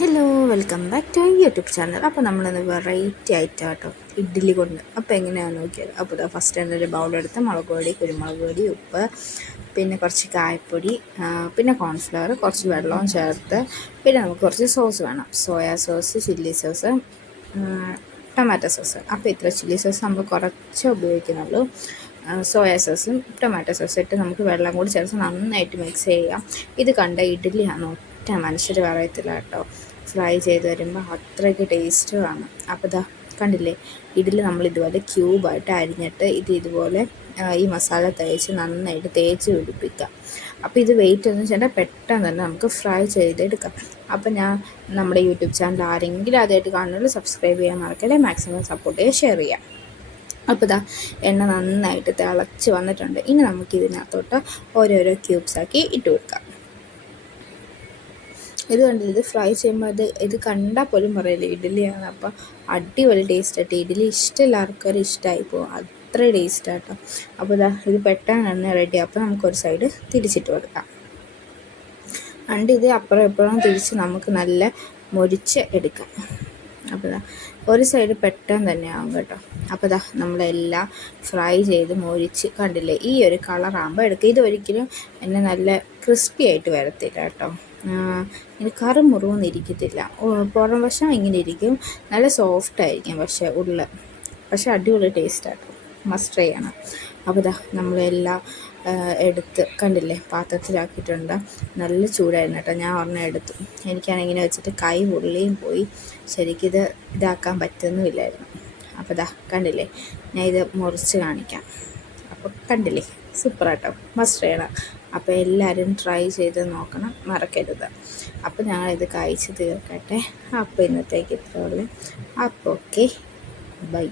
Hello welcome back to YouTube channel അപ്പോൾ നമ്മളിന്ന് variety ആയിട്ട് കേട്ടോ ഇഡ്ഡലി കൊണ്ട്. അപ്പോൾ എങ്ങനെയാണ് നോക്കിയത്? അപ്പോൾ ഫസ്റ്റ് തന്നെ ഒരു ബൗളെടുത്ത് മുളക് പൊടി കുരുമുളക് പൊടി ഉപ്പ് പിന്നെ കുറച്ച് കായപ്പൊടി പിന്നെ കോൺഫ്ലവർ കുറച്ച് വെള്ളവും ചേർത്ത് പിന്നെ നമുക്ക് കുറച്ച് സോസ് വേണം. Soya sauce chilli sauce tomato sauce അപ്പോൾ ഇത്ര ചില്ലി സോസ് നമ്മൾ കുറച്ച് ഉപയോഗിക്കുന്നുള്ളൂ. സോയാ സോസും ടൊമാറ്റോ സോസും ഇട്ട് നമുക്ക് വെള്ളം കൂടി ചേർത്ത് നന്നായിട്ട് മിക്സ് ചെയ്യാം. ഇത് കണ്ട ഇഡ്ഡലിയാണ് ഒറ്റ മനുഷ്യർ പറയത്തില്ല കേട്ടോ. ഫ്രൈ ചെയ്ത് വരുമ്പോൾ അത്രയ്ക്ക് ടേസ്റ്റ് കാണും അപ്പോൾ ഇതാ കണ്ടില്ലേ? ഇതിൽ നമ്മൾ ഇതുപോലെ ക്യൂബായിട്ട് അരിഞ്ഞിട്ട് ഇത് ഇതുപോലെ ഈ മസാല തേച്ച് നന്നായിട്ട് തേച്ച് പിടിപ്പിക്കാം അപ്പോൾ ഇത് വെയിറ്റ് എന്ന് വെച്ചാൽ പെട്ടെന്ന് തന്നെ നമുക്ക് ഫ്രൈ ചെയ്തെടുക്കാം. അപ്പോൾ ഞാൻ നമ്മുടെ യൂട്യൂബ് ചാനൽ ആരെങ്കിലും ആദ്യമായിട്ട് കാണുന്നത് സബ്സ്ക്രൈബ് ചെയ്യാൻ മറക്കല്ലേ? മാക്സിമം സപ്പോർട്ട് ചെയ്യുക ഷെയർ ചെയ്യാം അപ്പോൾ ഇതാ എണ്ണ നന്നായിട്ട് തിളച്ച് വന്നിട്ടുണ്ട്. ഇനി നമുക്ക് ഇതിനകത്തോട്ട് ഓരോരോ ക്യൂബ്സ് ആക്കി ഇട്ട് കൊടുക്കാം. ഇത് കണ്ടില്ല? ഇത് ഫ്രൈ ചെയ്യുമ്പോൾ അത് ഇത് കണ്ടാൽ പോലും പറയില്ല. ഇഡ്ഡലിയാണ്. അപ്പം അടിപൊളി ടേസ്റ്റ് ആയിട്ട് ഇഡ്ഡലി ഇഷ്ടമില്ല ആൾക്കാർ ഇഷ്ടമായി പോകും. അത്ര ടേസ്റ്റ് ആട്ടോ. അപ്പോൾ ഇതാ ഇത് പെട്ടെന്ന് റെഡി അപ്പോൾ നമുക്കൊരു സൈഡ് തിരിച്ചിട്ട് കൊടുക്കാം. അണ്ട് ഇത് അപ്പുറം എപ്പോഴും തിരിച്ച് നമുക്ക് നല്ല മുരിച്ച് എടുക്കാം. അപ്പോൾ ഇതാ ഒരു സൈഡ് പെട്ടെന്ന് തന്നെ കേട്ടോ. അപ്പോൾ ഇതാ നമ്മളെല്ലാം ഫ്രൈ ചെയ്ത് മുരിച്ച് കണ്ടില്ലേ? ഈ ഒരു കളറാകുമ്പോൾ എടുക്കുക ഇതൊരിക്കലും എന്നെ നല്ല ക്രിസ്പി ആയിട്ട് വരത്തില്ല കേട്ടോ. ഇനി കറി മുറിവൊന്നും ഇരിക്കത്തില്ല. പുറം വശം ഇങ്ങനെ ഇരിക്കും. നല്ല സോഫ്റ്റ് ആയിരിക്കും പക്ഷേ ഉള്ള. പക്ഷേ അടിപൊളി ടേസ്റ്റാട്ടോ മസ്റ്റ് ട്രൈ ആണ്. അപ്പോൾ ഇതാ നമ്മളെല്ലാം എടുത്ത് കണ്ടില്ലേ പാത്രത്തിലാക്കിയിട്ടുണ്ട്. നല്ല ചൂടായിരുന്നു കേട്ടോ. ഞാൻ ഒരെണ്ണം എടുത്തു. എനിക്കാണെങ്കിൽ ഇങ്ങനെ വെച്ചിട്ട് കൈ ഉള്ളിയും പോയി. ശരിക്കിത് ഇതാക്കാൻ പറ്റുന്നുമില്ലായിരുന്നു. അപ്പോൾ ഇതാ കണ്ടില്ലേ ഞാൻ ഇത് മുറിച്ച് കാണിക്കാം. അപ്പോൾ കണ്ടില്ലേ സൂപ്പറാട്ടോ. മസ്റ്റ് ചെയ്യണം. അപ്പോൾ എല്ലാവരും ട്രൈ ചെയ്ത് നോക്കണം. മറക്കരുത്. അപ്പോൾ ഞങ്ങളിത് കഴിച്ച് തീർക്കട്ടെ. അപ്പോൾ ഇന്നത്തേക്ക് ഇത്രയുള്ളൂ അപ്പോൾ ഓക്കെ ബൈ